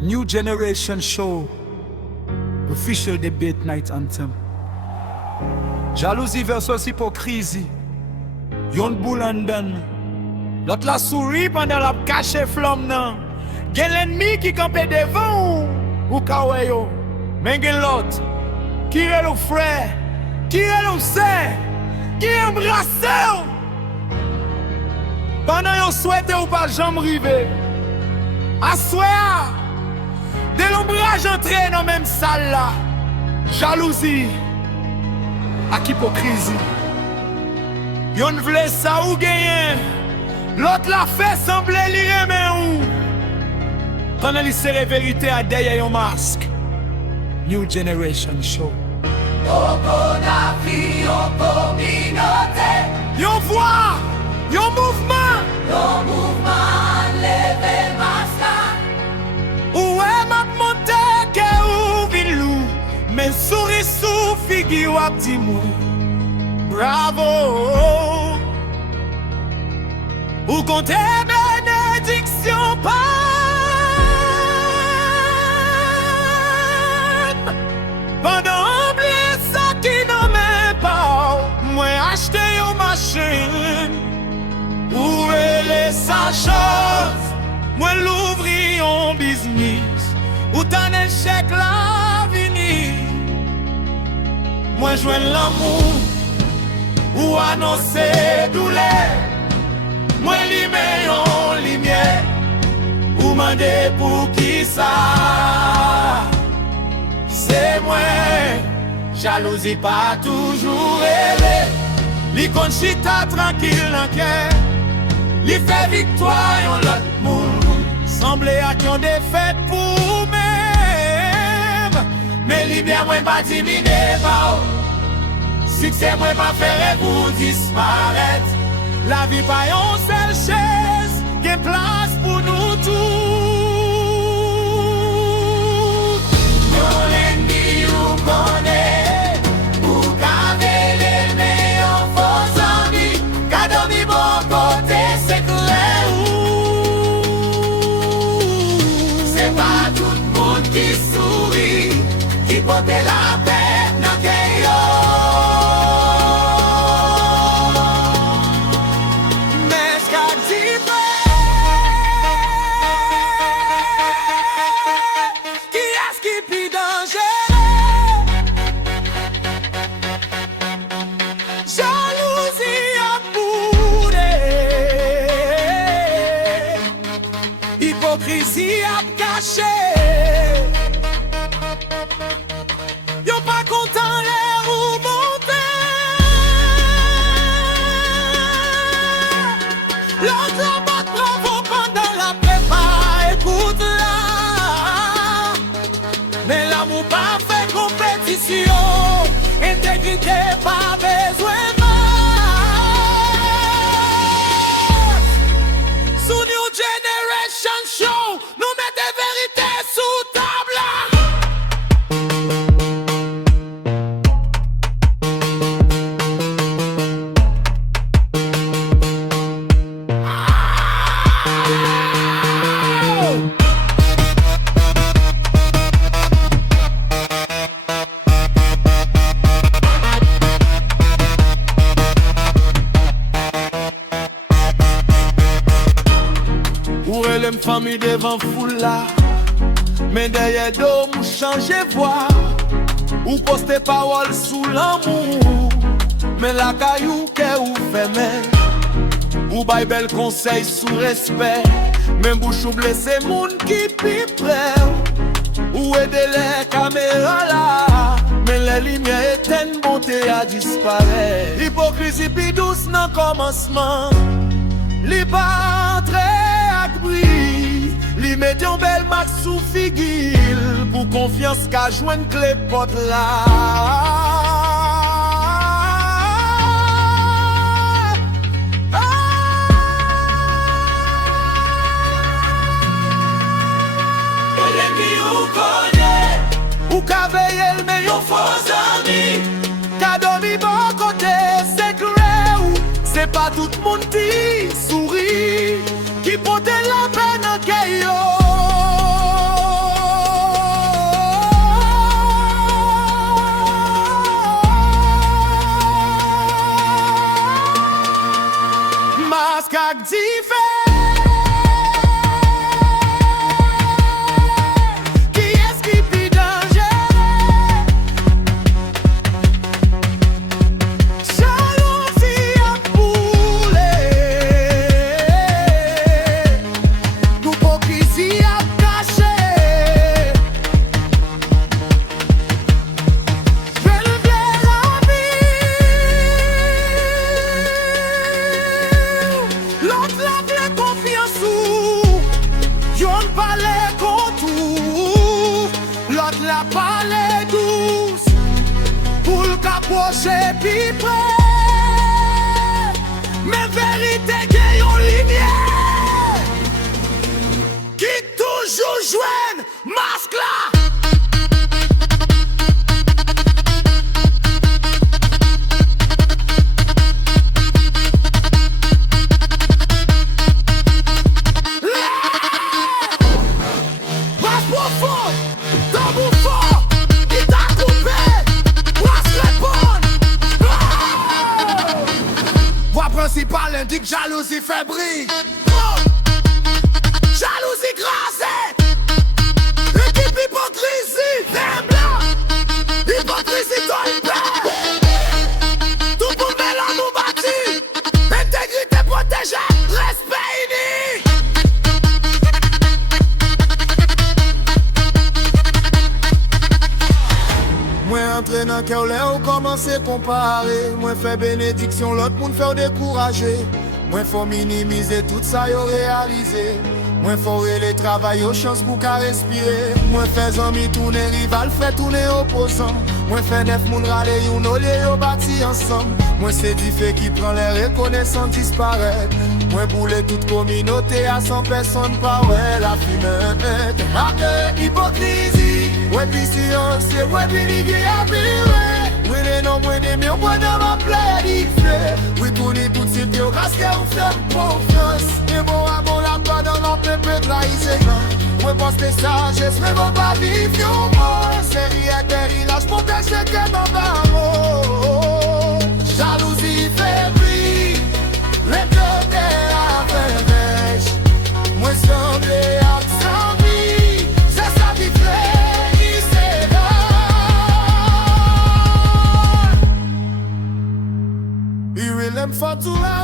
New Generation Show, official debate night anthem. Jalousie versus hypocrisie. Yon boule en dan. L'autre la souris pendant la cache flamme nan. Gen l'ennemi qui campe devant ou kawayo. Men gen l'autre qui est le frère, qui est le sœur, qui embrasse. Pendant yon souhaite ou pas jamais rive. Assoya. De l'ombrage entré dans même salle là. Jalousie ak hypocrisie. Yon vle ça ou gagne. L'autre la fait sembler li reme ou. Pendant li sere vérité à derrière yon masque. New Generation Show. Oko na vie, yon communauté. Yon voix, yon mouvement. Yon mouvement leve masque. Ou m'a monté que ou vin lou. Men souris sou figi wap di mou. Bravo. Ou compte bénédiction pas. Pendant oublier ça qui n'en met pas. Moi acheté une machine. Où est sa chance? Moi l'ouvri en business. Ou t'en échec la vini. Moi joins l'amour. Ou annoncer douleur. Moi li en lumière. Ou mandé pour qui ça? C'est moi. Jalousie pas toujours aimé. Li kon chita tranquille dans cœur. Li fait victoire yon l'autre monde. Semble à yon défaite pour même. Mais li bien moi pas diminuer pas. Succès moi pas faire vous disparaître. La vie pas yon seule chaise. Gen place pour nous tous. Yon ennemi ou connaît. Ou kave les meilleurs faux amis. Kado mi bon côté c'est clair. C'est pas tout le monde qui sourit. Qui porte la paix dans keyo. Hypocrisie à cacher. Yon pas content l'air ou monter. L'autre la bat bravo pendant la prépa. Écoute là. Mais l'amour pas fait compétition. Intégrité pas besoin. Show, nous mettons vérité sous table. Où est l'aime famille devant foule là? Mais derrière dos, mou change voix. Ou poste parole sous l'amour. Mais la caillou que ou fait. Ou bail bel conseil sous respect. Même bouche ou blessé moun qui pi près. Ou aider les caméras là. Mais les lumières éteignent, bonté à disparaître. Hypocrisie pi douce dans commencement. Li pas entré. Li met yon bel max sous figil. Pour confiance qu'a jouen clé pot là. L'ennemi ou connaît. Ou ka veye l men yon Faux amis. Ka dormi bon côté. C'est clair ou c'est pas tout le monde qui sourit. Qui porte la peine en keyo. rapprocher plus près. Mais vérité qui yon lumière qui toujours joigne masque là. Principal indique jalousie fébrile. Oh! Jalousie grassée. Équipe hypocrisie. Vert blanc. Hypocrisie toilette. Tout pour mêler nous bâti. Intégrité protégée. Respect uni. Moi entré dans cœur là ou commencer à comparer. Moi fait bénédiction l'autre monde faire décourager. Moi faut minimiser tout ça yo réaliser. Moi faut les travail aux chances pour qu'à respirer. Moi fait amis tourner rival fait tourner opposant. Moi fait 9 moun râler yon olé yo bâti ensemble. Moi c'est du fait qui prend les reconnaissants disparaître. Moi boule toute communauté à 100 personnes par ouais la fumette. Après hypocrisie. Ouais puis science, ouais puis ligue à pire. Oui les noms, ouais des miens, ouais dans ma playlist. Oui tourner tout de suite, yo grâce à vous faire confiance. Et bon à bon la pas dans la pépé de la IC. Ouais poster sagesse, mais bon pas vivre moi. Série à terre, pour pécher que dans l'amour. Jalousie fébrile, les côtés à faire. Moi semblé à vie, c'est ça qui fait. Them for too long.